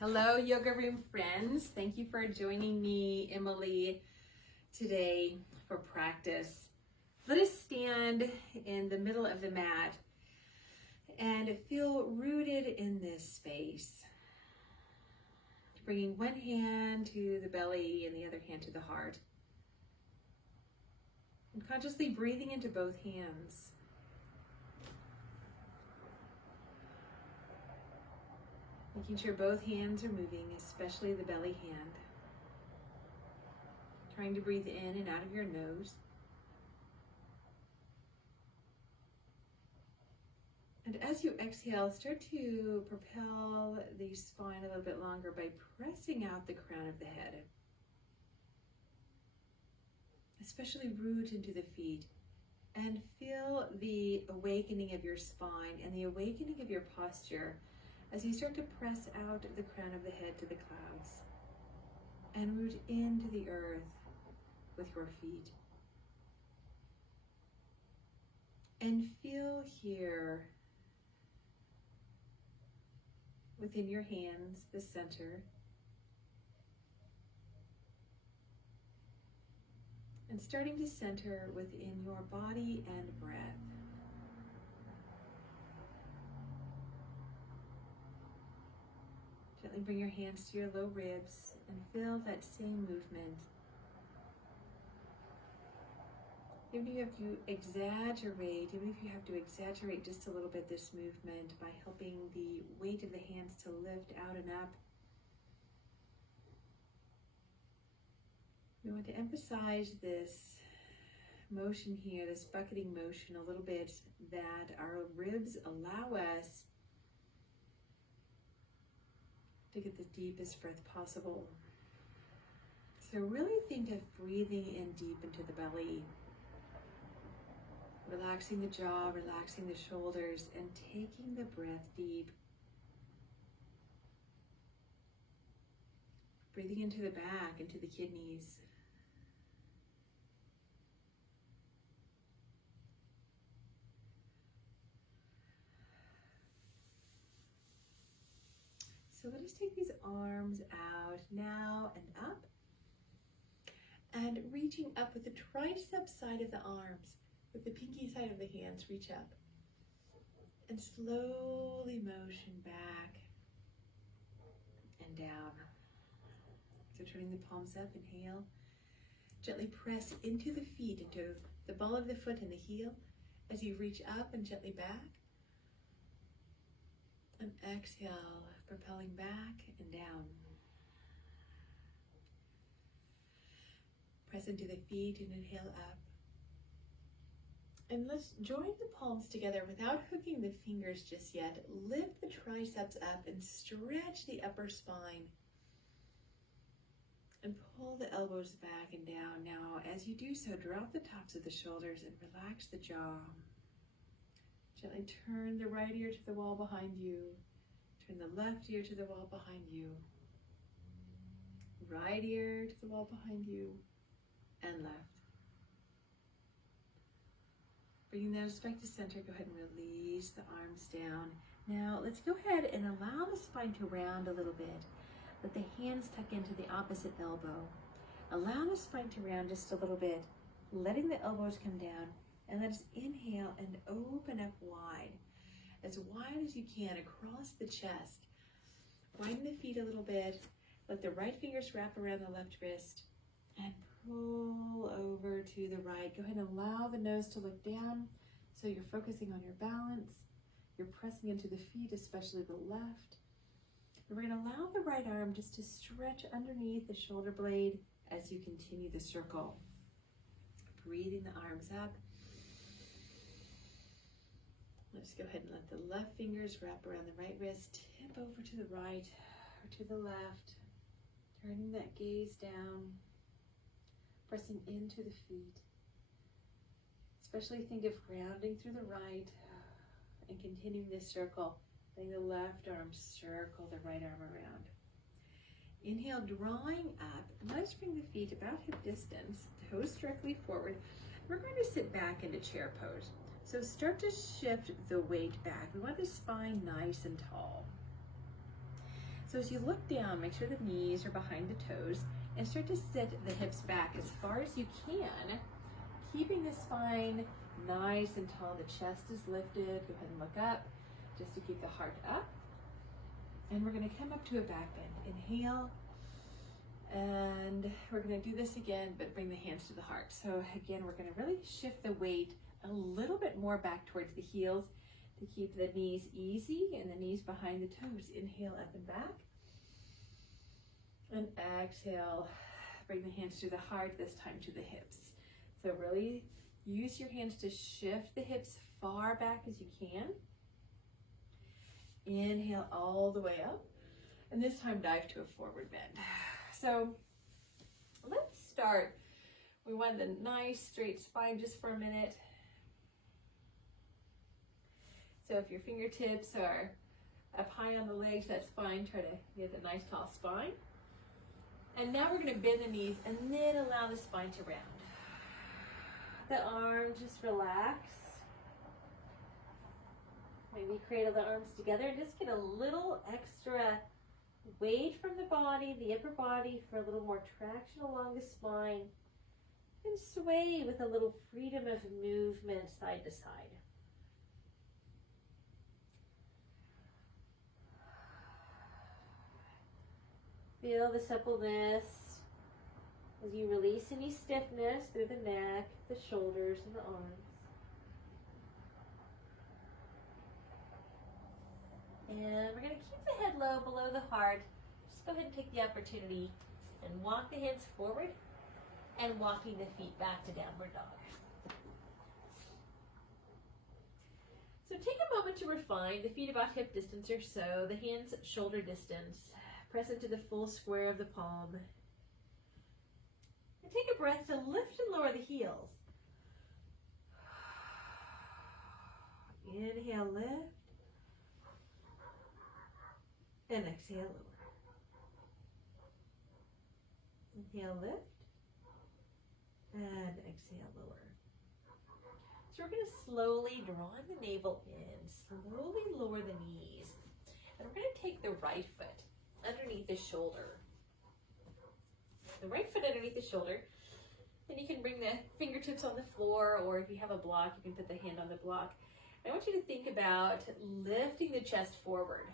Hello, Yoga Room friends. Thank you for joining me, Emily, today for practice. Let us stand in the middle of the mat and feel rooted in this space. Bringing one hand to the belly and the other hand to the heart. And consciously breathing into both hands. Making sure both hands are moving, especially the belly hand. Trying to breathe in and out of your nose. And as you exhale, start to propel the spine a little bit longer by pressing out the crown of the head. Especially root into the feet. And feel the awakening of your spine and the awakening of your posture as you start to press out the crown of the head to the clouds and root into the earth with your feet. And feel here within your hands, the center. And starting to center within your body and breath. Gently bring your hands to your low ribs and feel that same movement. Even if you have to exaggerate just a little bit this movement by helping the weight of the hands to lift out and up. We want to emphasize this motion here, this bucketing motion a little bit, that our ribs allow us to get the deepest breath possible. So really think of breathing in deep into the belly. Relaxing the jaw, relaxing the shoulders, and taking the breath deep. Breathing into the back, into the kidneys. So let us take these arms out now and up. And reaching up with the tricep side of the arms. With the pinky side of the hands, reach up and slowly motion back and down. So turning the palms up, inhale. Gently press into the feet, into the ball of the foot and the heel as you reach up and gently back. And exhale, propelling back and down. Press into the feet and inhale up. And let's join the palms together without hooking the fingers just yet. Lift the triceps up and stretch the upper spine. And pull the elbows back and down. Now, as you do so, drop the tops of the shoulders and relax the jaw. Gently turn the right ear to the wall behind you. Turn the left ear to the wall behind you. Right ear to the wall behind you. And left. Bringing those back to center, go ahead and release the arms down. Now let's go ahead and allow the spine to round a little bit. Let the hands tuck into the opposite elbow. Allow the spine to round just a little bit, letting the elbows come down. And let us inhale and open up wide as you can across the chest. Widen the feet a little bit. Let the right fingers wrap around the left wrist and pull over to the right. Go ahead and allow the nose to look down so you're focusing on your balance. You're pressing into the feet, especially the left. And we're going to allow the right arm just to stretch underneath the shoulder blade as you continue the circle. Breathing the arms up. Let's go ahead and let the left fingers wrap around the right wrist, tip over to the right or to the left, turning that gaze down, pressing into the feet. Especially think of grounding through the right and continuing this circle, letting the left arm circle the right arm around. Inhale, drawing up. Let's bring the feet about hip distance, toes directly forward. We're going to sit back into chair pose. So start to shift the weight back. We want the spine nice and tall. So as you look down, make sure the knees are behind the toes and start to sit the hips back as far as you can, keeping the spine nice and tall. The chest is lifted. Go ahead and look up just to keep the heart up. And we're going to come up to a back bend. Inhale. And we're going to do this again, but bring the hands to the heart. So again, we're going to really shift the weight a little bit more back towards the heels to keep the knees easy and the knees behind the toes. Inhale up and back. And exhale, bring the hands to the heart, this time to the hips. So really use your hands to shift the hips far back as you can. Inhale all the way up. And this time dive to a forward bend. So let's start. We want the nice straight spine just for a minute. So if your fingertips are up high on the legs, that's fine. Try to get a nice tall spine. And now we're going to bend the knees and then allow the spine to round. The arms just relax. Maybe cradle the arms together and just get a little extra weight from the body, the upper body, for a little more traction along the spine, and sway with a little freedom of movement side to side. Feel the suppleness as you release any stiffness through the neck, the shoulders, and the arms. And we're going to keep the head low below the heart. Just go ahead and take the opportunity and walk the hands forward and walking the feet back to downward dog. So take a moment to refine the feet about hip distance or so, the hands shoulder distance. Press into the full square of the palm. And take a breath to lift and lower the heels. Inhale, lift. And exhale, lower. Inhale, lift. And exhale, lower. So we're going to slowly draw the navel in, slowly lower the knees. And we're going to take the right foot underneath the shoulder. The right foot underneath the shoulder. And you can bring the fingertips on the floor, or if you have a block, you can put the hand on the block. I want you to think about lifting the chest forward.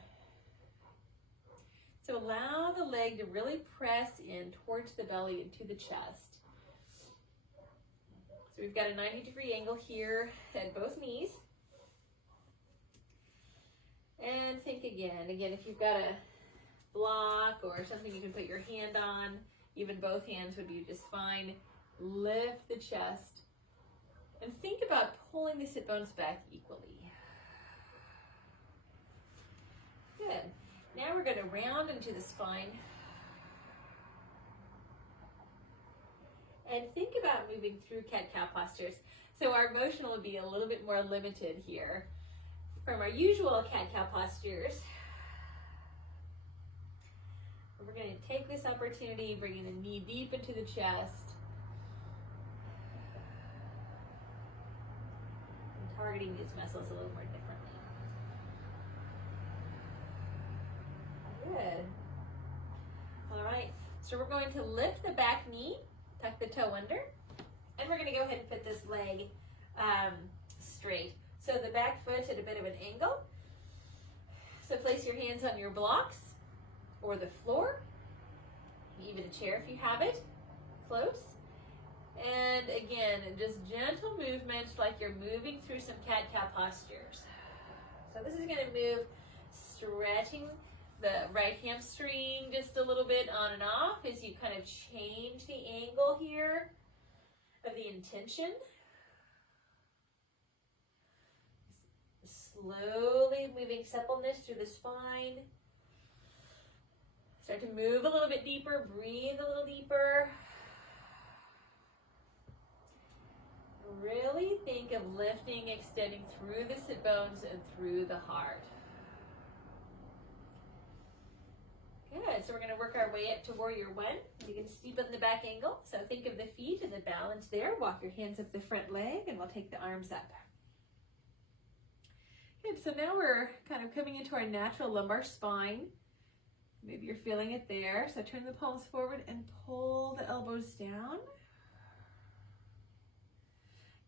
So allow the leg to really press in towards the belly and to the chest. So we've got a 90-degree angle here at both knees. And think again. Again, if you've got a block or something you can put your hand on, even both hands would be just fine. Lift the chest. And think about pulling the sit bones back equally. Good. Now we're going to round into the spine. And think about moving through cat-cow postures. So our motion will be a little bit more limited here from our usual cat-cow postures. We're going to take this opportunity, bringing the knee deep into the chest. And targeting these muscles a little more differently. Good. All right, so we're going to lift the back knee, tuck the toe under, and we're going to go ahead and put this leg straight. So the back foot's at a bit of an angle. So place your hands on your blocks or the floor, even a chair if you have it, close. And again, just gentle movements like you're moving through some cat-cow postures. So this is going to move, stretching the right hamstring just a little bit on and off as you kind of change the angle here of the intention. Slowly moving suppleness through the spine. Start to move a little bit deeper, breathe a little deeper. Really think of lifting, extending through the sit bones and through the heart. Good, so we're going to work our way up to warrior one. You can steepen the back angle, so think of the feet and the balance there. Walk your hands up the front leg and we'll take the arms up. Good, so now we're kind of coming into our natural lumbar spine. Maybe you're feeling it there. So turn the palms forward and pull the elbows down.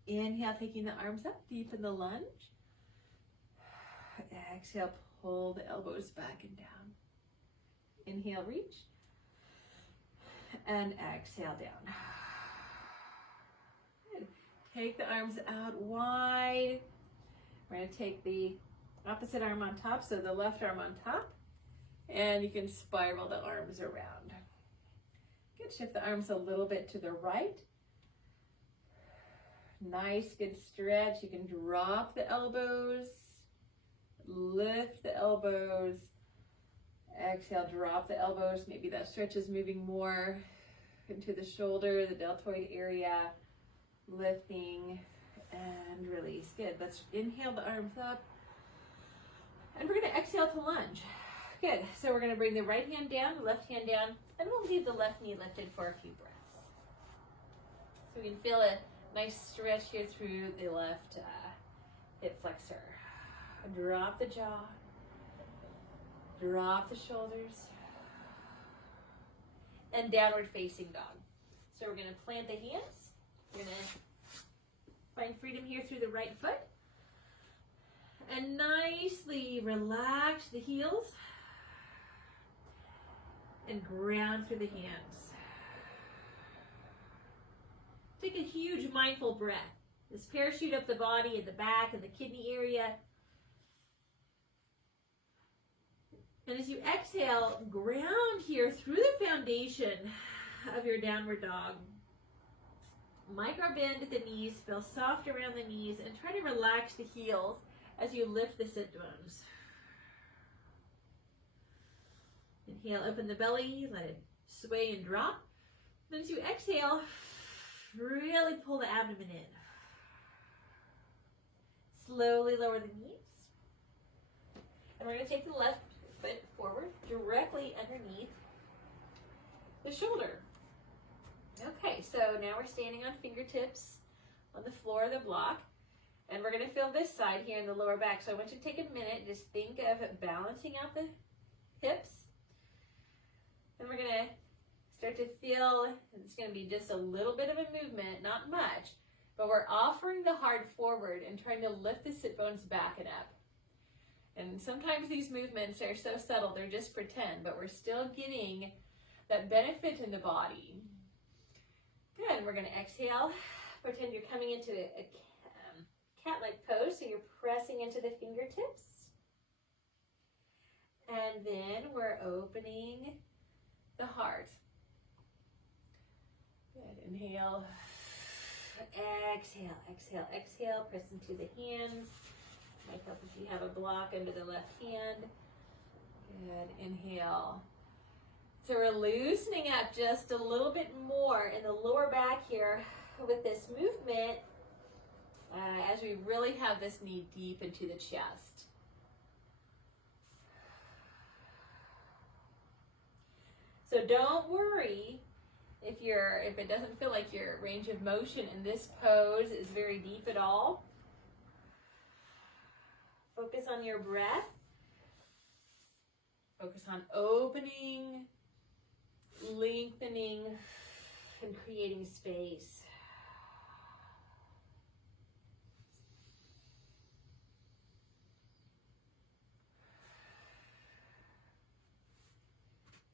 Inhale, taking the arms up, deepen the lunge. Exhale, pull the elbows back and down. Inhale, reach. And exhale, down. Good. Take the arms out wide. We're going to take the opposite arm on top, so the left arm on top. And you can spiral the arms around. Good. Shift the arms a little bit to the right. Nice, good stretch. You can drop the elbows, lift the elbows. Exhale, drop the elbows. Maybe that stretch is moving more into the shoulder, the deltoid area. Lifting and release. Good. Let's inhale the arms up. And we're going to exhale to lunge. Good. So we're going to bring the right hand down, the left hand down, and we'll leave the left knee lifted for a few breaths. So we can feel a nice stretch here through the left hip flexor. Drop the jaw. Drop the shoulders. And downward facing dog. So we're going to plant the hands. We're going to find freedom here through the right foot. And nicely relax the heels. And ground through the hands. Take a huge mindful breath. Just parachute up the body in the back and the kidney area. And as you exhale, ground here through the foundation of your downward dog. Micro bend at the knees, feel soft around the knees, and try to relax the heels as you lift the sit bones. Inhale, open the belly, let it sway and drop. Then as you exhale, really pull the abdomen in. Slowly lower the knees. And we're going to take the left foot forward, directly underneath the shoulder. Okay, so now we're standing on fingertips on the floor of the block. And we're going to feel this side here in the lower back. So I want you to take a minute, just think of balancing out the hips. And we're going to start to feel, it's going to be just a little bit of a movement, not much, but we're offering the heart forward and trying to lift the sit bones back and up. And sometimes these movements are so subtle, they're just pretend, but we're still getting that benefit in the body. Good, we're going to exhale. Pretend you're coming into a cat-like pose, so you're pressing into the fingertips. And then we're opening the heart. Good. Inhale. Exhale, exhale, exhale. Press into the hands. Might help if you have a block under the left hand. Good. Inhale. So we're loosening up just a little bit more in the lower back here with this movement as we really have this knee deep into the chest. So don't worry if it doesn't feel like your range of motion in this pose is very deep at all. Focus on your breath. Focus on opening, lengthening, and creating space.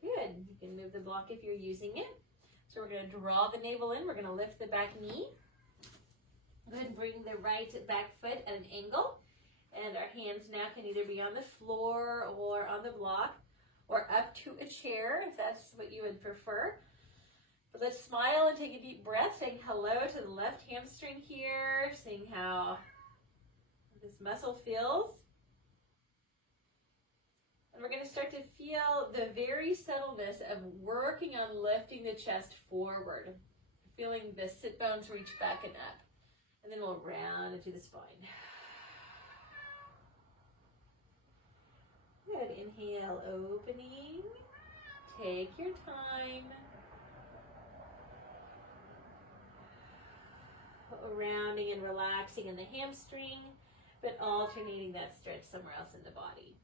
Good. You can move the block if you're using it. So we're going to draw the navel in. We're going to lift the back knee. Go ahead and bring the right back foot at an angle. And our hands now can either be on the floor or on the block or up to a chair if that's what you would prefer. But let's smile and take a deep breath, saying hello to the left hamstring here, seeing how this muscle feels. And we're going to start to feel the very subtleness of working on lifting the chest forward, feeling the sit bones reach back and up. And then we'll round into the spine. Good. Inhale, opening. Take your time. Rounding and relaxing in the hamstring, but alternating that stretch somewhere else in the body.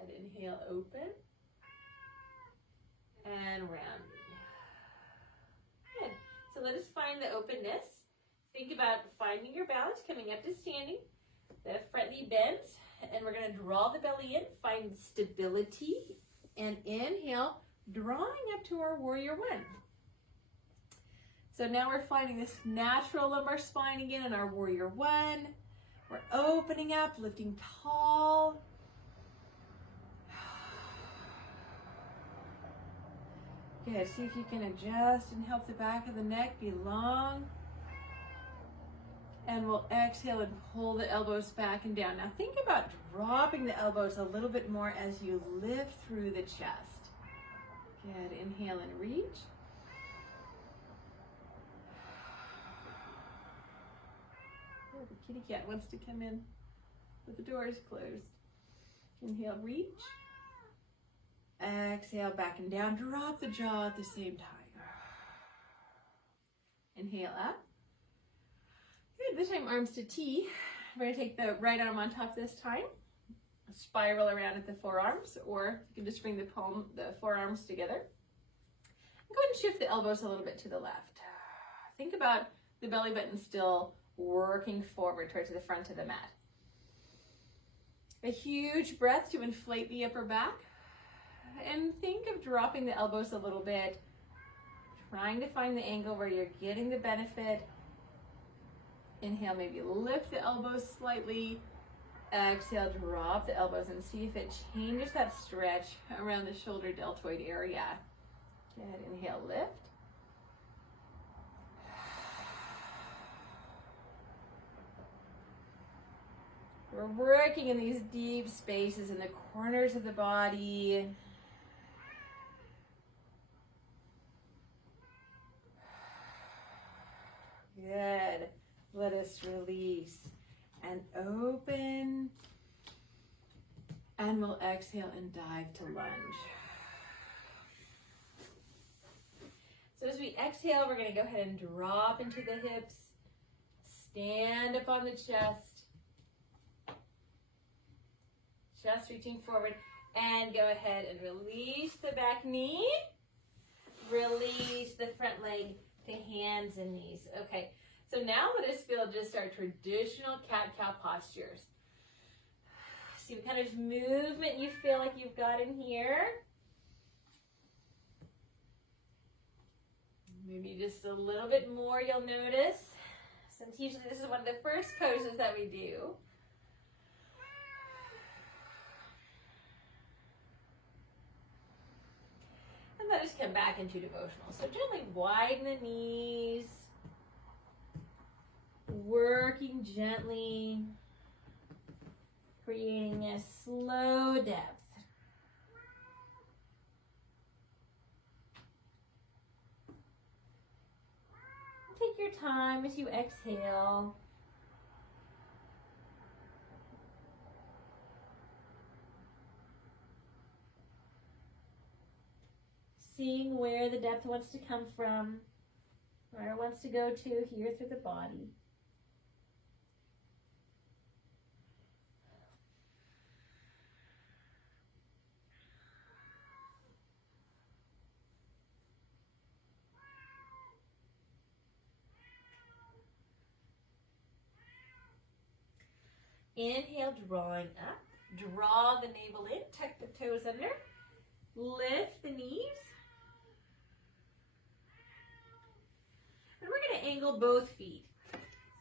And inhale, open. And rounding. Good. So let us find the openness. Think about finding your balance, coming up to standing. The front knee bends, and we're going to draw the belly in, find stability, and inhale, drawing up to our warrior one. So now we're finding this natural lumbar spine again in our warrior one. We're opening up, lifting tall. Good. See if you can adjust and help the back of the neck be long. And we'll exhale and pull the elbows back and down. Now think about dropping the elbows a little bit more as you lift through the chest. Good. Inhale and reach. Oh, the kitty cat wants to come in, but the door is closed. Inhale, reach. Exhale, back and down. Drop the jaw at the same time. Inhale up. Good. This time, arms to T. We're going to take the right arm on top this time. Spiral around at the forearms, or you can just bring the forearms together. Go ahead and shift the elbows a little bit to the left. Think about the belly button still working forward towards the front of the mat. A huge breath to inflate the upper back. And think of dropping the elbows a little bit, trying to find the angle where you're getting the benefit. Inhale, maybe lift the elbows slightly. Exhale, drop the elbows and see if it changes that stretch around the shoulder deltoid area. Good. Inhale, lift. We're working in these deep spaces in the corners of the body. Good. Let us release and open. And we'll exhale and dive to lunge. So as we exhale, we're going to go ahead and drop into the hips. Stand up on the chest. Just reaching forward. And go ahead and release the back knee. Release the front leg to hands and knees. Okay, so now let us feel just our traditional cat-cow postures. See what kind of movement you feel like you've got in here. Maybe just a little bit more you'll notice, since usually this is one of the first poses that we do. And let us come back into devotional. So gently widen the knees, working gently, creating a slow depth. Take your time as you exhale. Seeing where the depth wants to come from, where it wants to go to here through the body. Inhale, drawing up. Draw the navel in, tuck the toes under. Lift the knees. And we're going to angle both feet.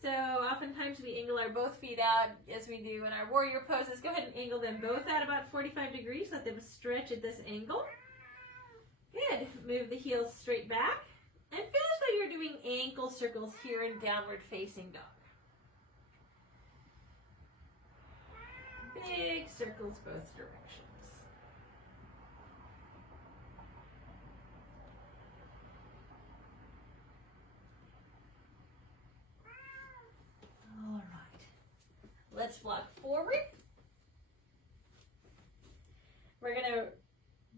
So oftentimes we angle our both feet out as we do in our warrior poses. Go ahead and angle them both out about 45 degrees. Let them stretch at this angle. Good. Move the heels straight back. And feel as though you're doing ankle circles here in downward facing dog. Big circles both directions. All right. Let's walk forward. We're going to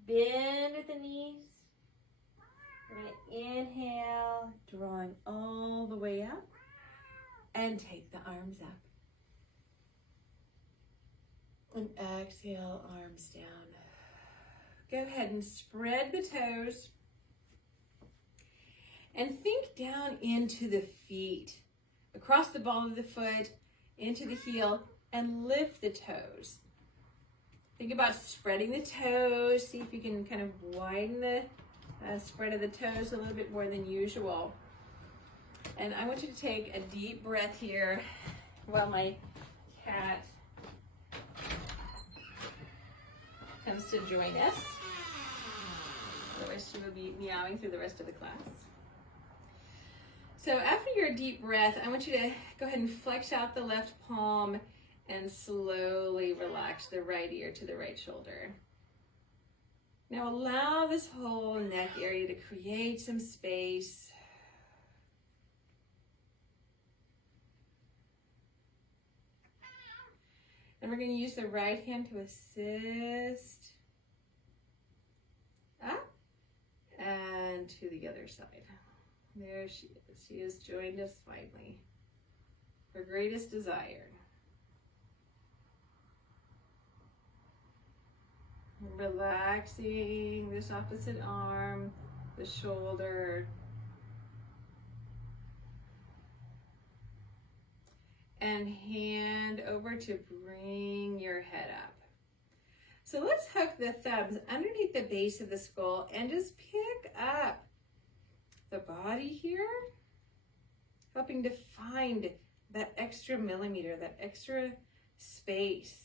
bend at the knees. We're going to inhale, drawing all the way up, and take the arms up. And exhale, arms down. Go ahead and spread the toes. And think down into the feet, across the ball of the foot, into the heel, and lift the toes. Think about spreading the toes. See if you can kind of widen the spread of the toes a little bit more than usual. And I want you to take a deep breath here while my cat comes to join us. Otherwise she will be meowing through the rest of the class. So after your deep breath, I want you to go ahead and flex out the left palm and slowly relax the right ear to the right shoulder. Now allow this whole neck area to create some space. And we're going to use the right hand to assist up and to the other side. There she is. She has joined us finally. Her greatest desire. Relaxing this opposite arm, the shoulder. And hand over to bring your head up. So let's hook the thumbs underneath the base of the skull and just pick up the body here, helping to find that extra millimeter, that extra space.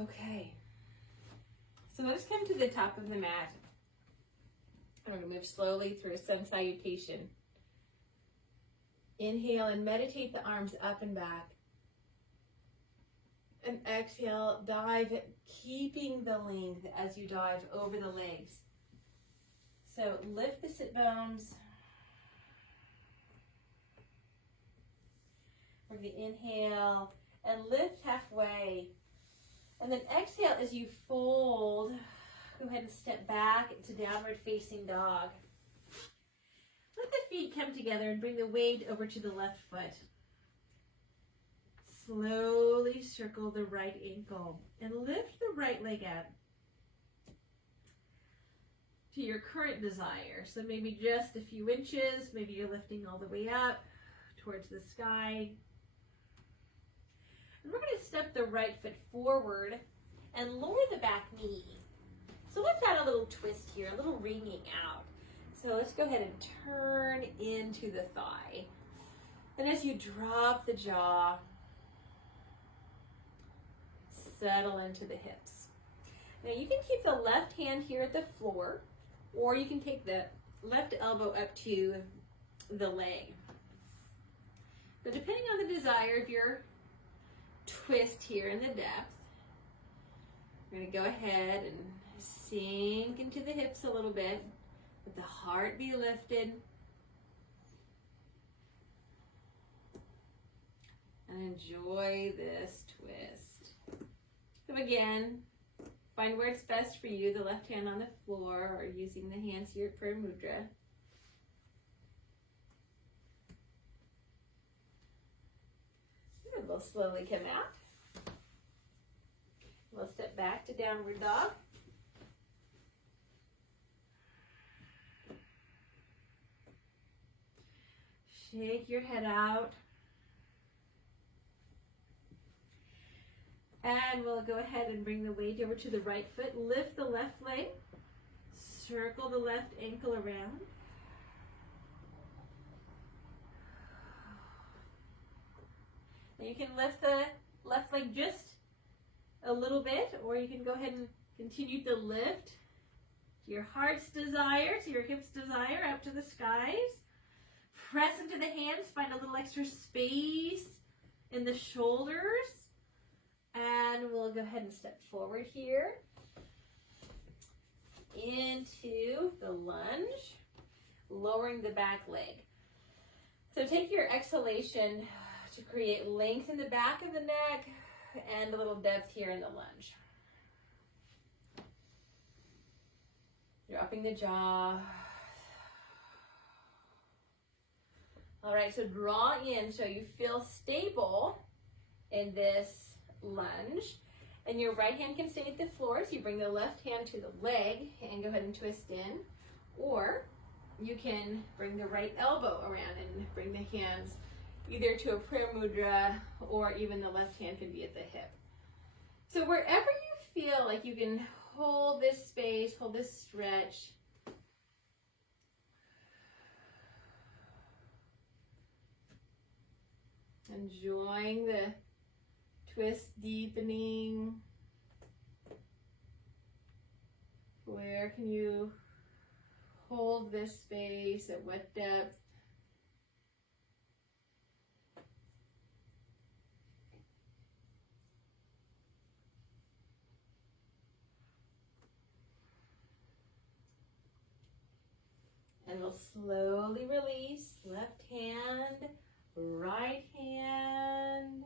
Okay, so let's come to the top of the mat. I'm going to move slowly through a sun salutation. Inhale and meditate the arms up and back. And exhale, dive, keeping the length as you dive over the legs. So lift the sit bones. Bring the inhale and lift halfway. And then exhale as you fold. Go ahead and step back to downward facing dog. Let the feet come together and bring the weight over to the left foot. Slowly circle the right ankle and lift the right leg up to your current desire. So maybe just a few inches, maybe you're lifting all the way up towards the sky. And we're going to step the right foot forward and lower the back knee. So let's add a little twist here, a little wringing out. So let's go ahead and turn into the thigh. And as you drop the jaw, settle into the hips. Now you can keep the left hand here at the floor, or you can take the left elbow up to the leg. So depending on the desire of your twist here in the depth, we're going to go ahead and sink into the hips a little bit. Let the heart be lifted. And enjoy this twist. So again, find where it's best for you, the left hand on the floor or using the hands here for mudra. And we'll slowly come out. We'll step back to downward dog. Shake your head out. And we'll go ahead and bring the weight over to the right foot. Lift the left leg. Circle the left ankle around. Now you can lift the left leg just a little bit, or you can go ahead and continue to lift to your heart's desire, to your hips' desire, up to the skies. Press into the hands, find a little extra space in the shoulders. And we'll go ahead and step forward here into the lunge, lowering the back leg. So take your exhalation to create length in the back of the neck and a little depth here in the lunge. Dropping the jaw. All right, so draw in so you feel stable in this lunge. And your right hand can stay at the floor, so you bring the left hand to the leg and go ahead and twist in. Or you can bring the right elbow around and bring the hands either to a prayer mudra, or even the left hand can be at the hip. So wherever you feel like you can hold this space, hold this stretch, enjoying the twist deepening. Where can you hold this space? At what depth? And we'll slowly release. Left hand, right hand.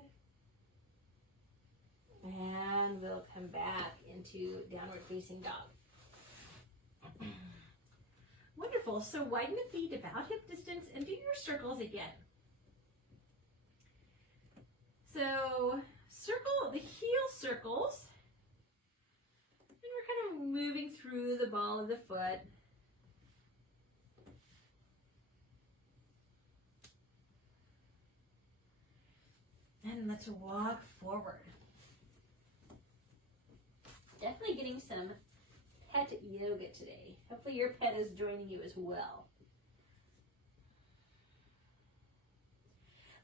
And we'll come back into downward facing dog. Wonderful. So widen the feet about hip distance and do your circles again. So circle the heel circles. And we're kind of moving through the ball of the foot. And let's walk forward. Definitely getting some pet yoga today. Hopefully your pet is joining you as well.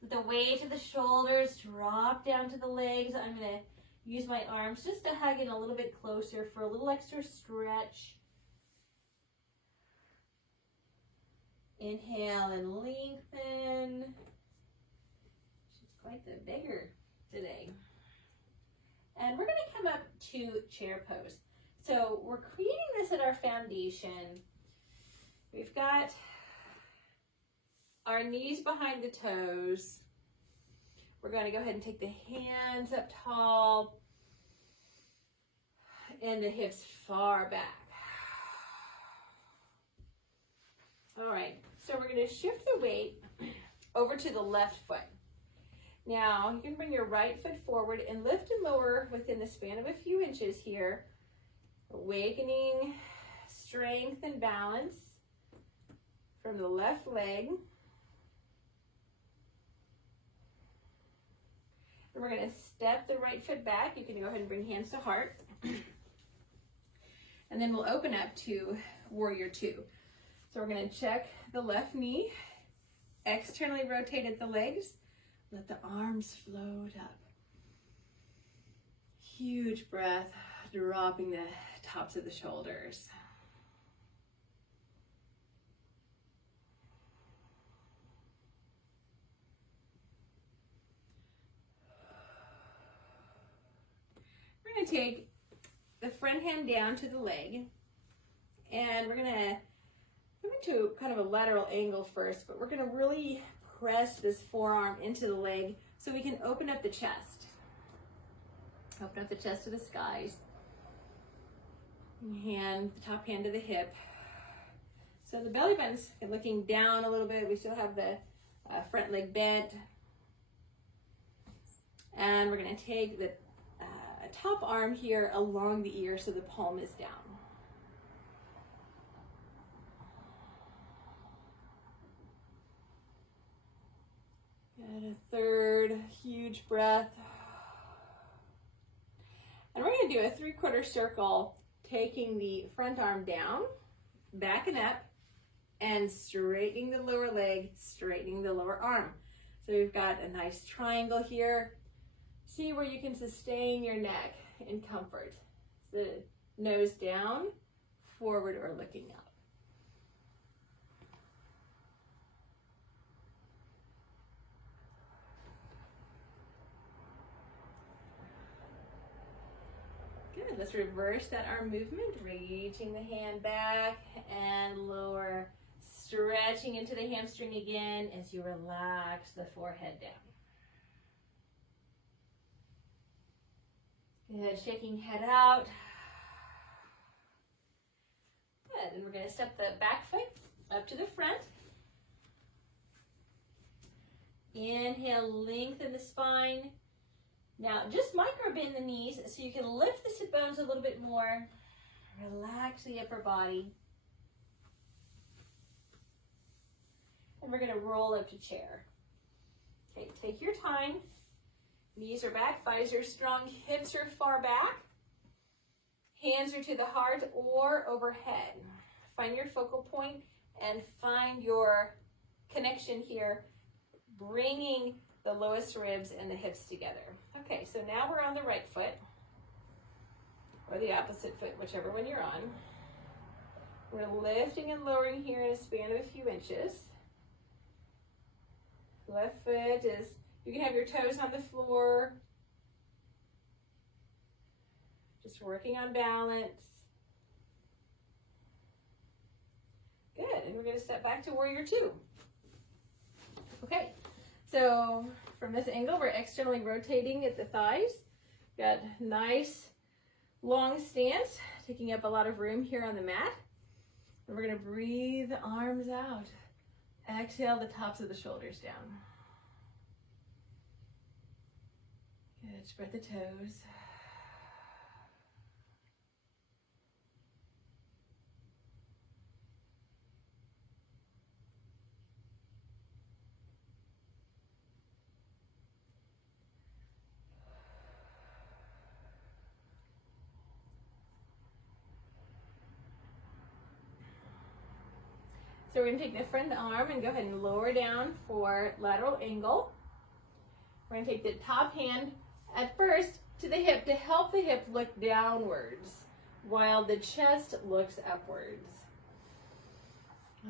Let the weight of the shoulders drop down to the legs. I'm going to use my arms just to hug in a little bit closer for a little extra stretch. Inhale and lengthen. She's quite the beggar today. And we're going to come up to chair pose. So we're creating this at our foundation. We've got our knees behind the toes. We're going to go ahead and take the hands up tall and the hips far back. All right, so we're going to shift the weight over to the left foot. Now, you can bring your right foot forward and lift and lower within the span of a few inches here, awakening strength and balance from the left leg. And we're going to step the right foot back. You can go ahead and bring hands to heart. And then we'll open up to warrior two. So we're going to check the left knee, externally rotate the legs. Let the arms float up. Huge breath, dropping the tops of the shoulders. We're going to take the front hand down to the leg, and we're going to come into kind of a lateral angle first, but we're going to really press this forearm into the leg so we can open up the chest. Open up the chest to the skies. Hand, the top hand to the hip. So the belly button's looking down a little bit. We still have the front leg bent. And we're going to take the top arm here along the ear so the palm is down. And a third huge breath. And we're going to do a 3/4 circle, taking the front arm down, backing up, and straightening the lower leg, straightening the lower arm. So we've got a nice triangle here. See where you can sustain your neck in comfort. The nose down, forward, or looking up. Good, let's reverse that arm movement, reaching the hand back and lower, stretching into the hamstring again as you relax the forehead down. Good, shaking head out. Good, and we're going to step the back foot up to the front. Inhale, lengthen the spine. Now, just micro bend the knees so you can lift the sit bones a little bit more. Relax the upper body. And we're going to roll up to chair. Okay, take your time. Knees are back, thighs are strong, hips are far back. Hands are to the heart or overhead. Find your focal point and find your connection here, bringing the lowest ribs and the hips together. Okay, so now we're on the right foot, or the opposite foot, whichever one you're on. We're lifting and lowering here in a span of a few inches. Left foot is, you can have your toes on the floor. Just working on balance. Good, and we're gonna step back to warrior two. Okay, so from this angle, we're externally rotating at the thighs. Got nice long stance, taking up a lot of room here on the mat. And we're gonna breathe the arms out. Exhale the tops of the shoulders down. Good, spread the toes. So we're going to take the front arm and go ahead and lower down for lateral angle. We're going to take the top hand at first to the hip to help the hip look downwards while the chest looks upwards.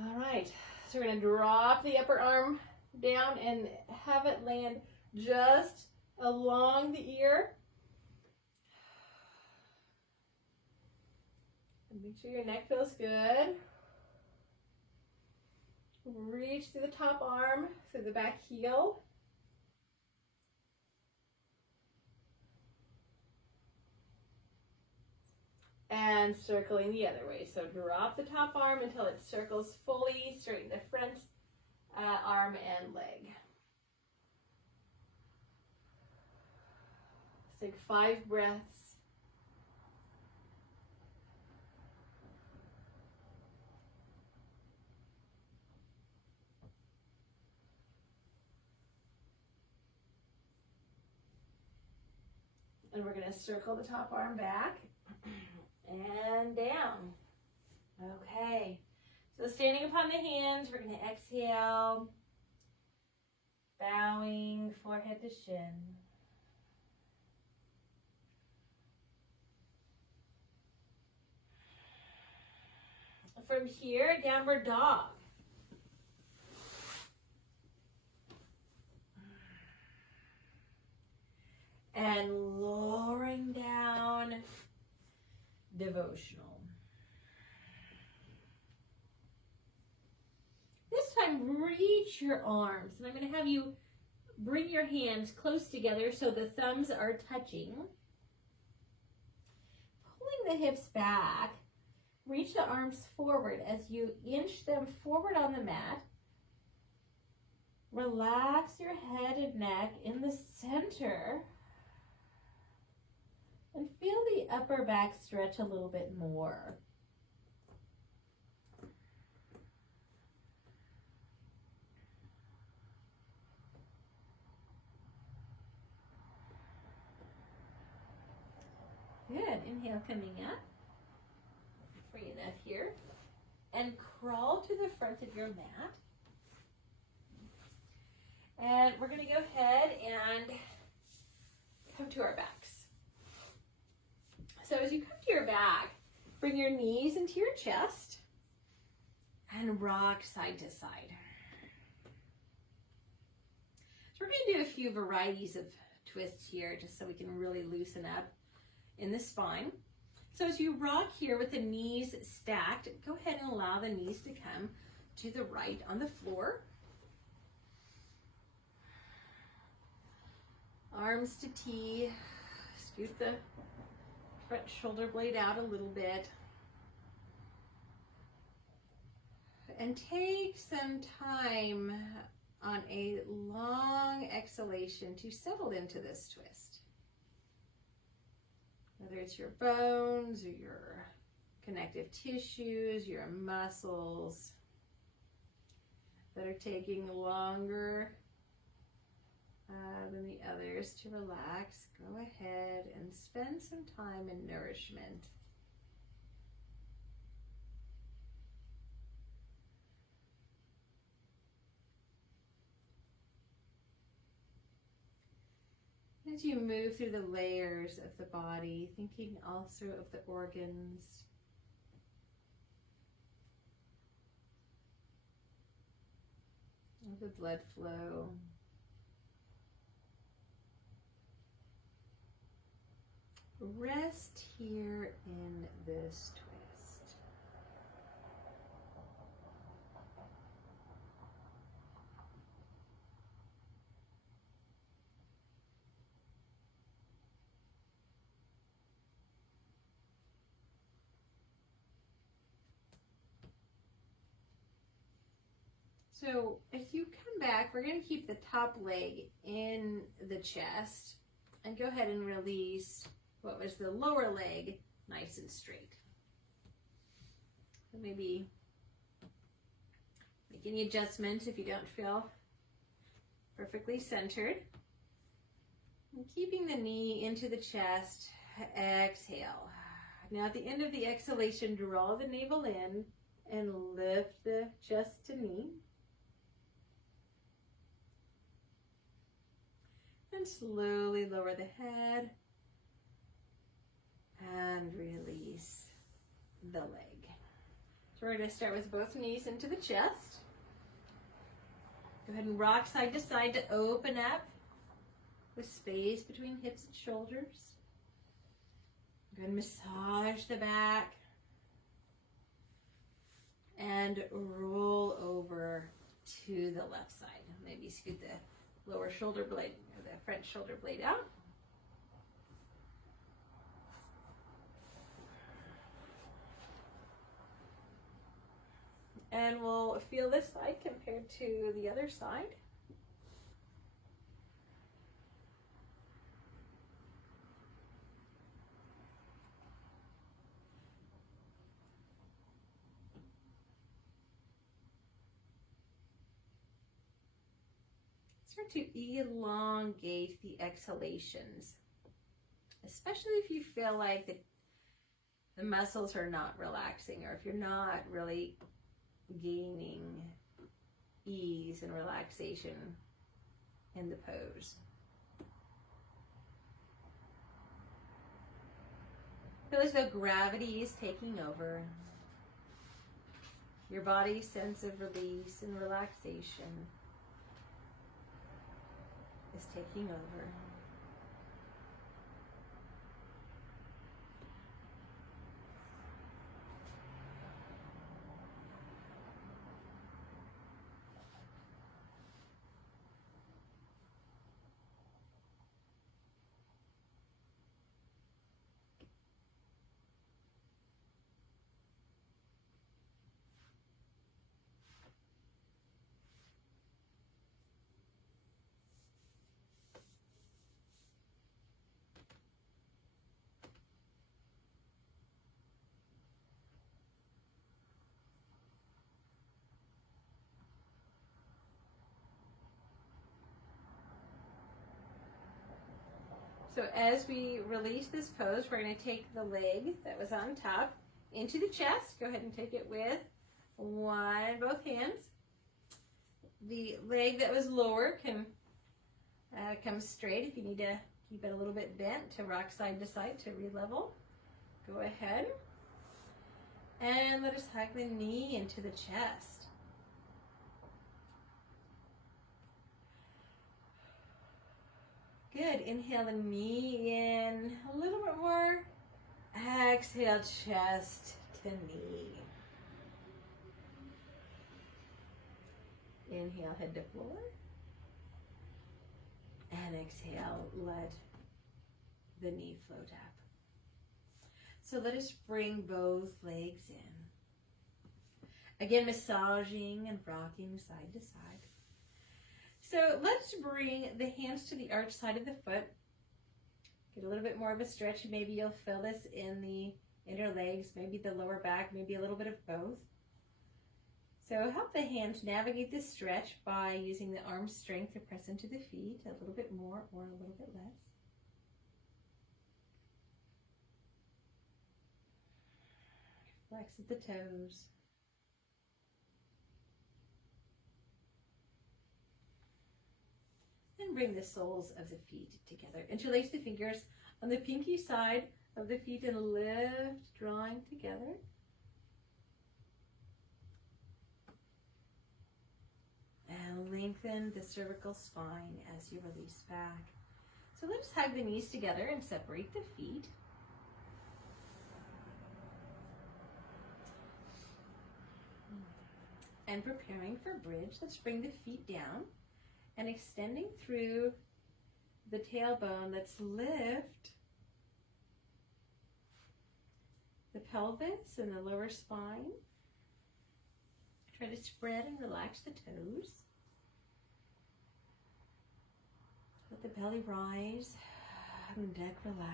All right, so we're going to drop the upper arm down and have it land just along the ear. And make sure your neck feels good. Reach through the top arm, through the back heel. And circling the other way. So drop the top arm until it circles fully, straighten the front arm and leg. Let's take 5 breaths. And we're going to circle the top arm back and down. Okay, so standing upon the hands, we're going to exhale, bowing forehead to shin. From here, downward dog. And lowering down, devotional. This time, reach your arms. And I'm going to have you bring your hands close together so the thumbs are touching. Pulling the hips back, reach the arms forward as you inch them forward on the mat. Relax your head and neck in the center. And feel the upper back stretch a little bit more. Good. Inhale coming up. Free enough here. And crawl to the front of your mat. And we're going to go ahead and come to our backs. So as you come to your back, bring your knees into your chest and rock side to side. So we're going to do a few varieties of twists here just so we can really loosen up in the spine. So as you rock here with the knees stacked, go ahead and allow the knees to come to the right on the floor. Arms to T, scoot the front shoulder blade out a little bit. And take some time on a long exhalation to settle into this twist. whether it's your bones or your connective tissues, your muscles that are taking longer than the others to relax. Go ahead and spend some time in nourishment. As you move through the layers of the body, thinking also of the organs, of the blood flow, rest here in this twist. So as you come back, we're going to keep the top leg in the chest and go ahead and release what was the lower leg nice and straight. So maybe make any adjustments if you don't feel perfectly centered. And keeping the knee into the chest, exhale. Now at the end of the exhalation, draw the navel in and lift the chest to knee. And slowly lower the head and release the leg. So we're going to start with both knees into the chest. Go ahead and rock side to side to open up with space between hips and shoulders. Go ahead and massage the back and roll over to the left side. Maybe scoot the lower shoulder blade, or the front shoulder blade out. And we'll feel this side compared to the other side. Start to elongate the exhalations, especially if you feel like the muscles are not relaxing, or if you're not really gaining ease and relaxation in the pose. Feel as though gravity is taking over. Your body's sense of release and relaxation is taking over. So as we release this pose, we're going to take the leg that was on top into the chest. Go ahead and take it with both hands. The leg that was lower can come straight if you need to keep it a little bit bent to rock side to side to re-level. Go ahead and let us hug the knee into the chest. Good. Inhale the knee in a little bit more. Exhale, chest to knee. Inhale, head to floor. And exhale, let the knee float up. So let us bring both legs in. Again, massaging and rocking side to side. So let's bring the hands to the arch side of the foot. Get a little bit more of a stretch. Maybe you'll feel this in the inner legs, maybe the lower back, maybe a little bit of both. So help the hands navigate this stretch by using the arm strength to press into the feet a little bit more or a little bit less. Flex at the toes. And bring the soles of the feet together. Interlace the fingers on the pinky side of the feet and lift, drawing together. And lengthen the cervical spine as you release back. So let's hug the knees together and separate the feet. And preparing for bridge, let's bring the feet down and extending through the tailbone. Let's lift the pelvis and the lower spine. Try to spread and relax the toes. Let the belly rise and the neck relax.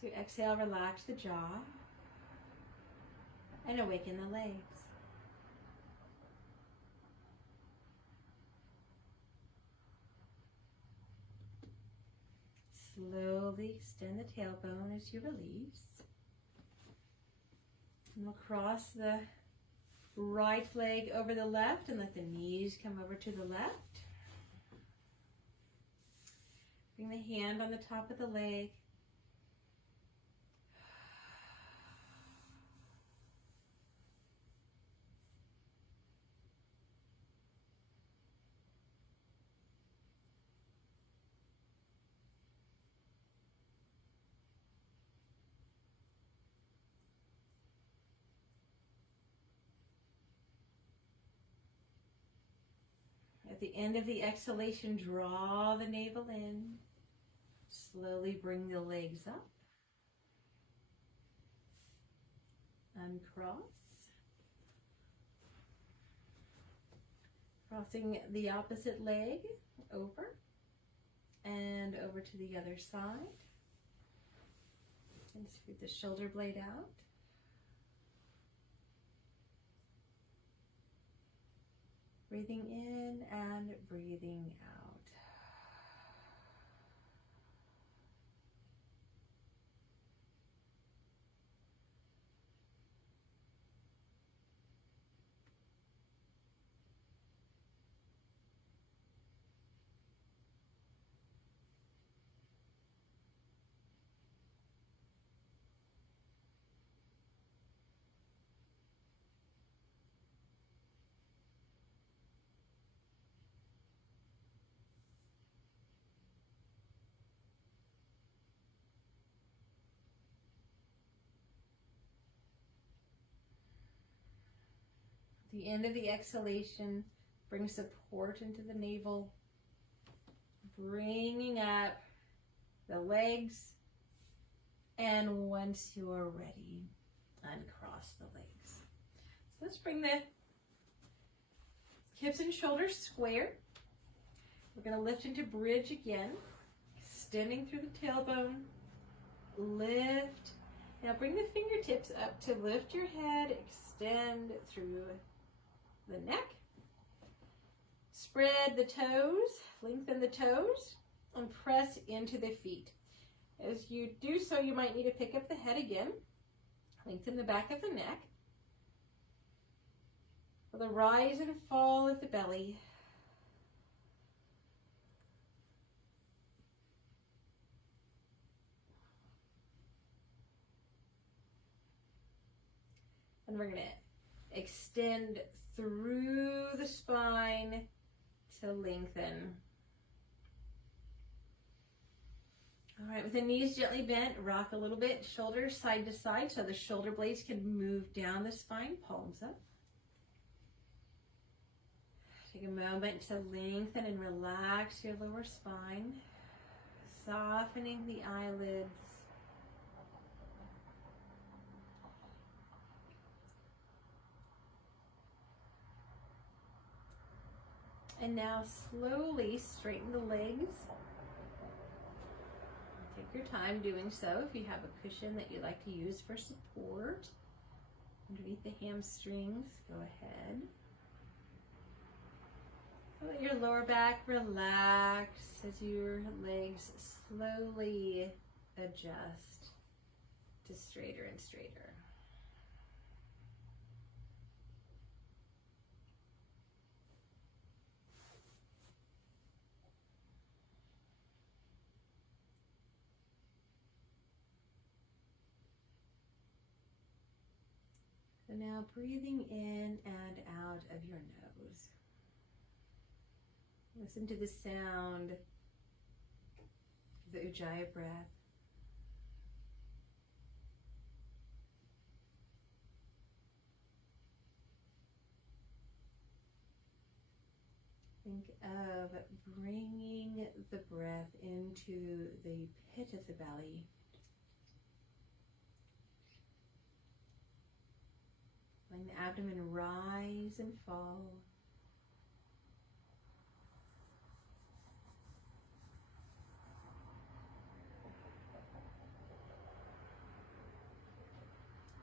So exhale, relax the jaw and awaken the legs. Slowly extend the tailbone as you release. And we'll cross the right leg over the left and let the knees come over to the left. Bring the hand on the top of the leg. At the end of the exhalation, draw the navel in. Slowly bring the legs up. Uncross. Crossing the opposite leg over and over to the other side. And scoot the shoulder blade out. Breathing in and breathing out. The end of the exhalation, bring support into the navel, bringing up the legs, and once you're ready, uncross the legs. So let's bring the hips and shoulders square. We're going to lift into bridge again, extending through the tailbone, lift. Now bring the fingertips up to lift your head, extend through the neck. Spread the toes, lengthen the toes, and press into the feet. As you do so, you might need to pick up the head again. Lengthen the back of the neck. For the rise and fall of the belly. And we're going to extend through the spine to lengthen. All right, with the knees gently bent, rock a little bit, shoulders side to side so the shoulder blades can move down the spine, palms up. Take a moment to lengthen and relax your lower spine, softening the eyelids. And now slowly straighten the legs. Take your time doing so. If you have a cushion that you like to use for support underneath the hamstrings, go ahead. Let your lower back relax as your legs slowly adjust to straighter and straighter. So now breathing in and out of your nose. Listen to the sound of the Ujjayi breath. Think of bringing the breath into the pit of the belly. Letting the abdomen rise and fall.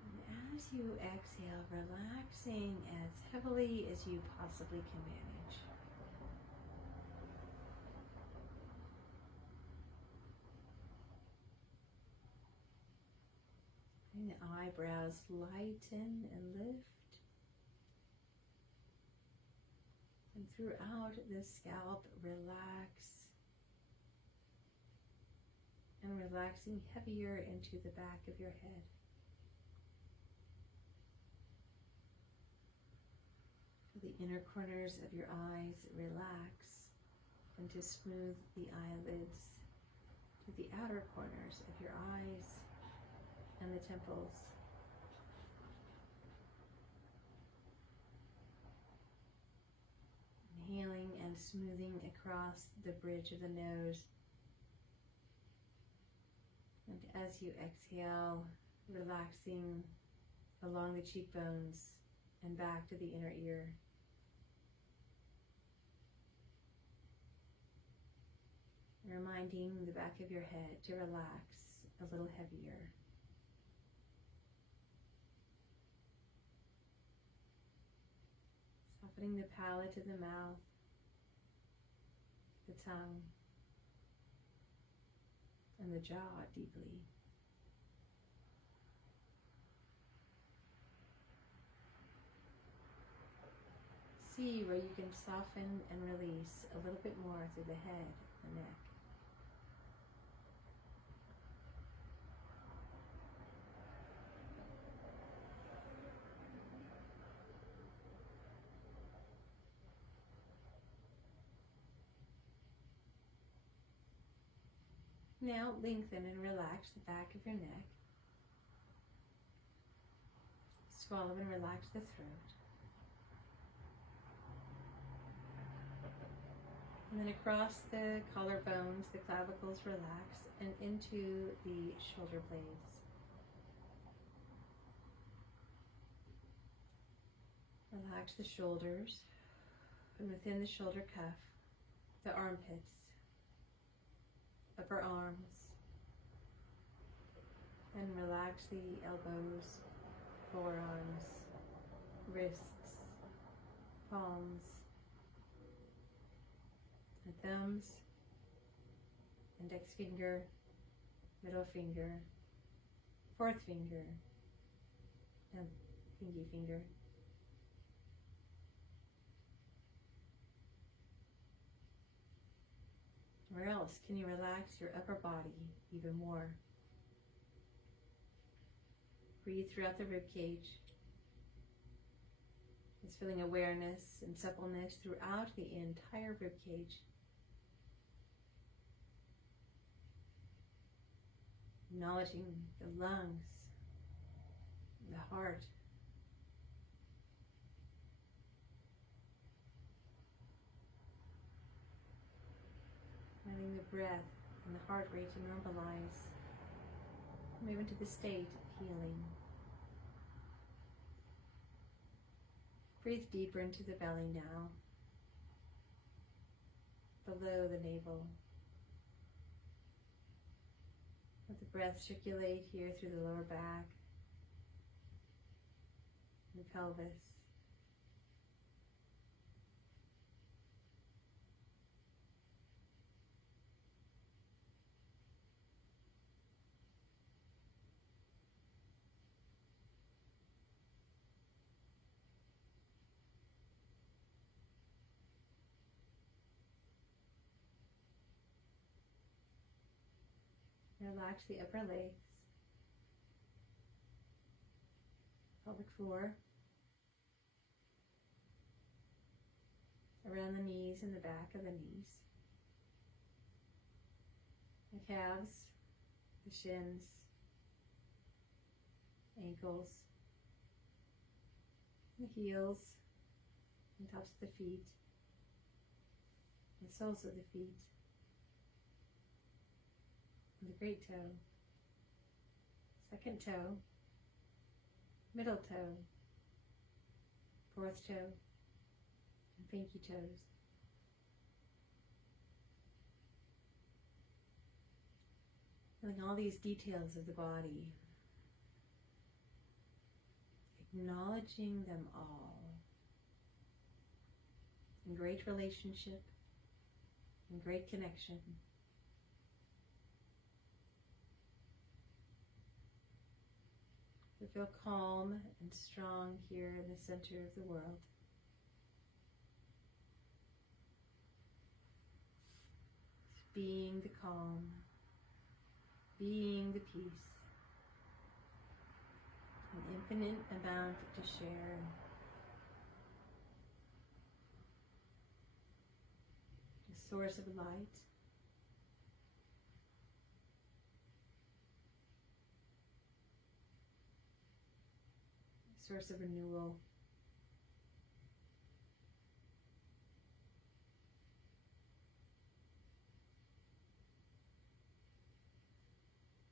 And as you exhale, relaxing as heavily as you possibly can manage. And the eyebrows lighten and lift. And throughout the scalp, relax. And relaxing heavier into the back of your head. The inner corners of your eyes relax, and to smooth the eyelids to the outer corners of your eyes and the temples. Inhaling and smoothing across the bridge of the nose. And as you exhale, relaxing along the cheekbones and back to the inner ear. Reminding the back of your head to relax a little heavier. Softening the palate of the mouth, the tongue, and the jaw deeply. See where you can soften and release a little bit more through the head and neck. Now lengthen and relax the back of your neck. Swallow and relax the throat. And then across the collarbones, the clavicles relax, and into the shoulder blades. Relax the shoulders, and within the shoulder cuff, the armpits, upper arms, and relax the elbows, forearms, wrists, palms, the thumbs, index finger, middle finger, fourth finger, and pinky finger. Where else can you relax your upper body even more? Breathe throughout the rib cage. It's feeling awareness and suppleness throughout the entire rib cage. Acknowledging the lungs, the heart, letting the breath and the heart rate to normalize, move into the state of healing. Breathe deeper into the belly now. below the navel. Let the breath circulate here through the lower back, the pelvis. Relax the upper legs, pelvic floor, around the knees and the back of the knees, the calves, the shins, ankles, the heels, and tops of the feet, the soles of the feet, and the great toe, second toe, middle toe, fourth toe, and pinky toes. Feeling all these details of the body, acknowledging them all in great relationship, in great connection. To feel calm and strong here in the center of the world. Being the calm, being the peace, an infinite amount to share. The source of light. Source of renewal.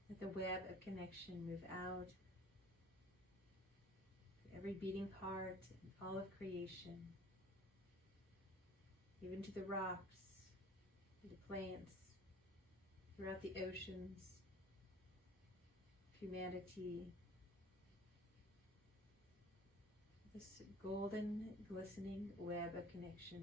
Let the web of connection move out to every beating heart and all of creation, even to the rocks, to the plants, throughout the oceans, humanity. This golden, glistening web of connection.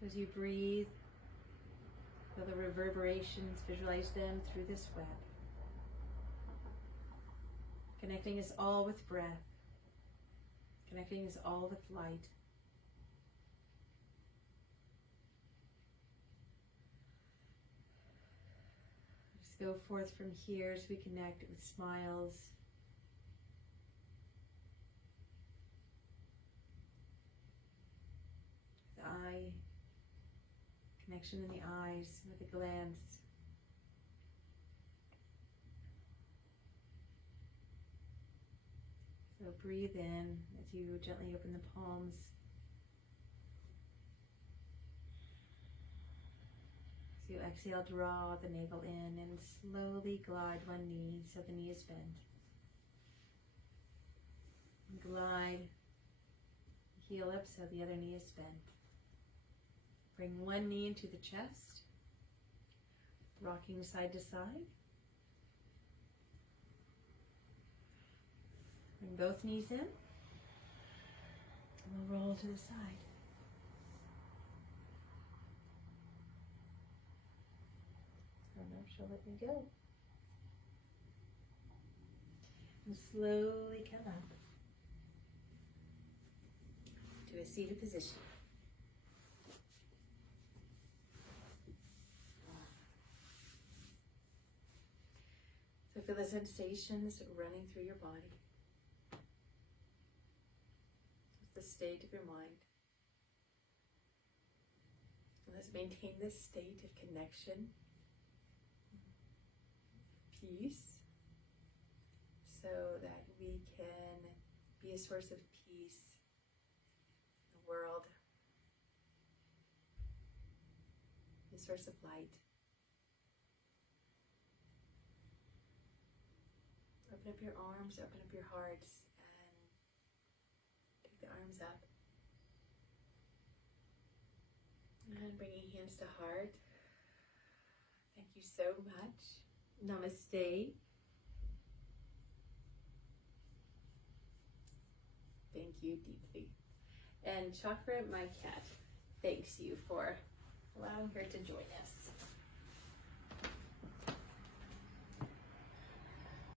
So as you breathe, feel the reverberations, visualize them through this web. Connecting us all with breath. Connecting us all with light. Go forth from here as we connect with smiles, with eye connection in the eyes, with a glance. So breathe in as you gently open the palms. You exhale, draw the navel in and slowly glide one knee so the knee is bent. And glide the heel up so the other knee is bent. Bring one knee into the chest, rocking side to side. Bring both knees in, and we'll roll to the side. She'll let me go. And slowly come up to a seated position. So feel the sensations running through your body. The state of your mind. And let's maintain this state of connection, peace, so that we can be a source of peace in the world, be a source of light Open up your arms, open up your hearts, and take the arms up. And bringing hands to heart. Thank you so much. Namaste. Thank you deeply. And Chakra, my cat, thanks you for allowing her to join us.